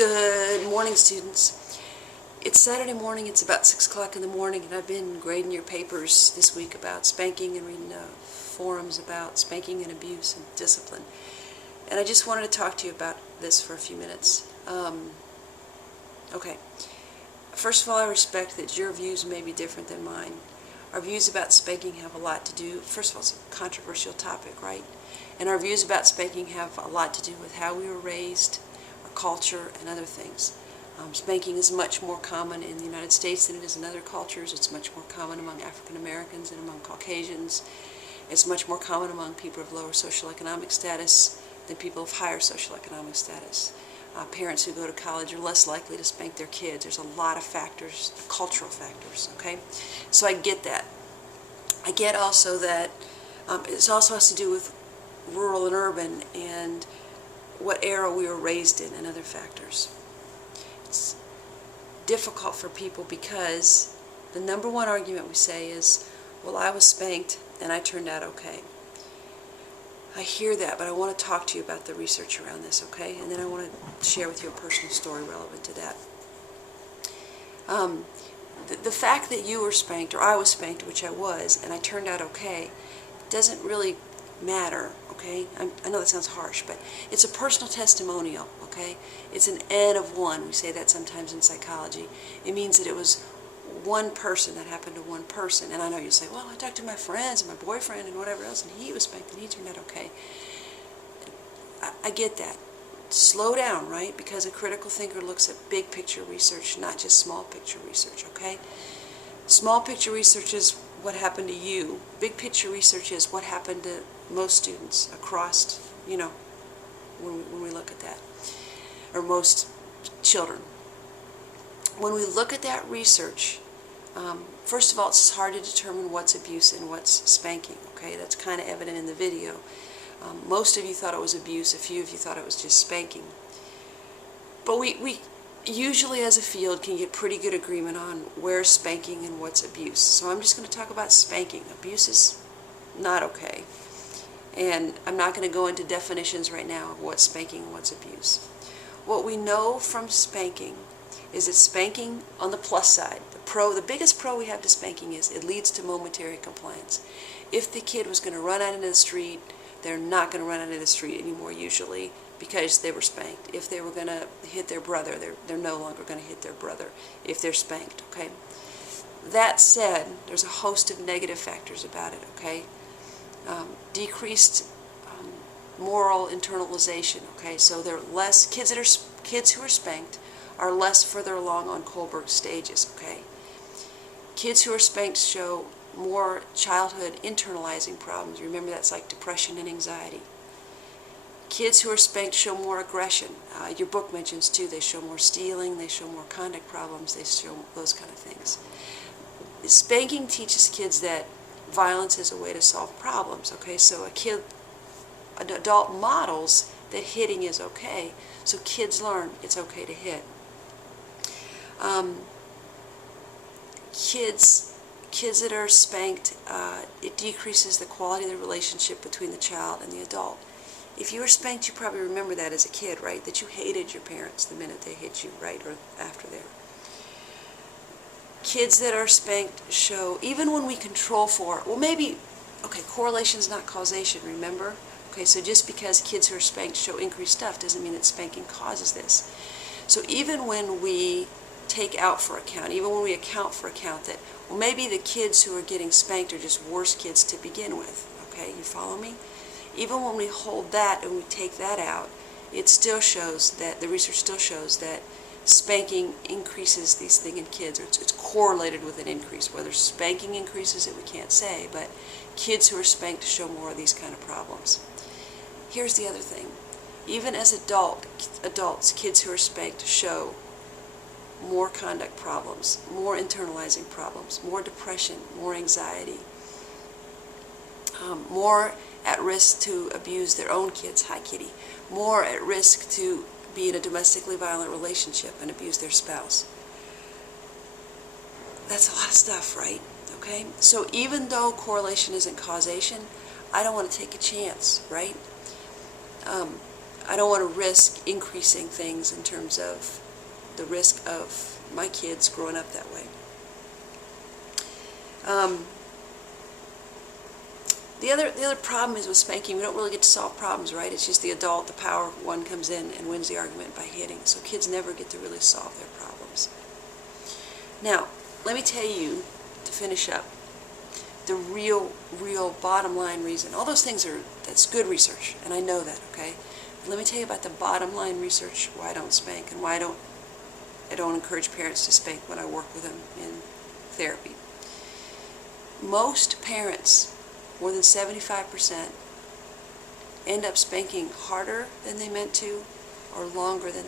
Good morning, students. It's Saturday morning. It's about 6 o'clock in the morning, and I've been grading your papers this week about spanking and reading forums about spanking and abuse and discipline. And I just wanted to talk to you about this for a few minutes. Okay. First of all, I respect that your views may be different than mine. Our views about spanking have a lot to do, first of all, it's a controversial topic, right? And our views about spanking have a lot to do with how we were raised, our culture, and other things. Spanking is much more common in the United States than it is in other cultures. It's much more common among African Americans and among Caucasians. It's much more common among people of lower socioeconomic status than people of higher socioeconomic status. Parents who go to college are less likely to spank their kids. There's a lot of factors, cultural factors, okay? So I get that. I get also that it also has to do with rural and urban and what era we were raised in and other factors. It's difficult for people because the number one argument we say is, well, I was spanked and I turned out okay. I hear that, but I want to talk to you about the research around this, okay? And then I want to share with you a personal story relevant to that. The fact that you were spanked, or I was spanked, which I was, and I turned out okay, doesn't really matter, okay? I know that sounds harsh, but it's a personal testimonial, okay? It's an N of one. We say that sometimes in psychology. It means that it was one person, that happened to one person. And I know you say, well, I talked to my friends and my boyfriend and whatever else, and he was spanked and he turned out okay. I get that. Slow down, right? Because a critical thinker looks at big picture research, not just small picture research, okay? Small picture research is what happened to you. Big picture research is what happened to most students across, when we look at that, or most children. When we look at that research, first of all, it's hard to determine what's abuse and what's spanking, okay? That's kind of evident in the video. Most of you thought it was abuse, a few of you thought it was just spanking. But we usually as a field can get pretty good agreement on where's spanking and what's abuse. So I'm just going to talk about spanking. Abuse is not okay. And I'm not going to go into definitions right now of what's spanking and what's abuse. What we know from spanking is that spanking, on the plus side, the biggest pro we have to spanking is it leads to momentary compliance. If the kid was going to run out into the street, they're not going to run out into the street anymore usually because they were spanked. If they were going to hit their brother, they're no longer going to hit their brother if they're spanked, okay? That said, there's a host of negative factors about it, okay? Decreased moral internalization, okay? So they're less, kids who are spanked are less further along on Kohlberg stages, okay? Kids who are spanked show more childhood internalizing problems. Remember, that's like depression and anxiety. Kids who are spanked show more aggression. Your book mentions too, they show more stealing, they show more conduct problems, they show those kind of things. Spanking teaches kids that violence is a way to solve problems, okay? So an adult models that hitting is okay, so kids learn it's okay to hit. Kids that are spanked, it decreases the quality of the relationship between the child and the adult. If you were spanked, you probably remember that as a kid, right? That you hated your parents the minute they hit you, right? Or after there. Kids that are spanked show, even when we control for, well maybe, okay, correlation is not causation, remember? Okay, so just because kids who are spanked show increased stuff doesn't mean that spanking causes this. So even when we take out for account, even when we account for account that, well, maybe the kids who are getting spanked are just worse kids to begin with, okay, you follow me? Even when we hold that and we take that out, it still shows that, the research still shows that spanking increases these things in kids, or it's correlated with an increase. Whether spanking increases it, we can't say, but kids who are spanked show more of these kind of problems. Here's the other thing. Even as adults, kids who are spanked show more conduct problems, more internalizing problems, more depression, more anxiety, more at risk to abuse their own kids, hi kitty, more at risk to be in a domestically violent relationship and abuse their spouse. That's a lot of stuff, right? Okay? So even though correlation isn't causation, I don't want to take a chance, right? I don't want to risk increasing things in terms of the risk of my kids growing up that way. The other problem is with spanking, we don't really get to solve problems, right? It's just the adult, the power one comes in and wins the argument by hitting. So kids never get to really solve their problems. Now, let me tell you, to finish up, the real bottom line reason. All those things that's good research, and I know that, okay? Let me tell you about the bottom line research, why I don't spank, and why I don't encourage parents to spank when I work with them in therapy. Most parents, more than 75%, end up spanking harder than they meant to or longer than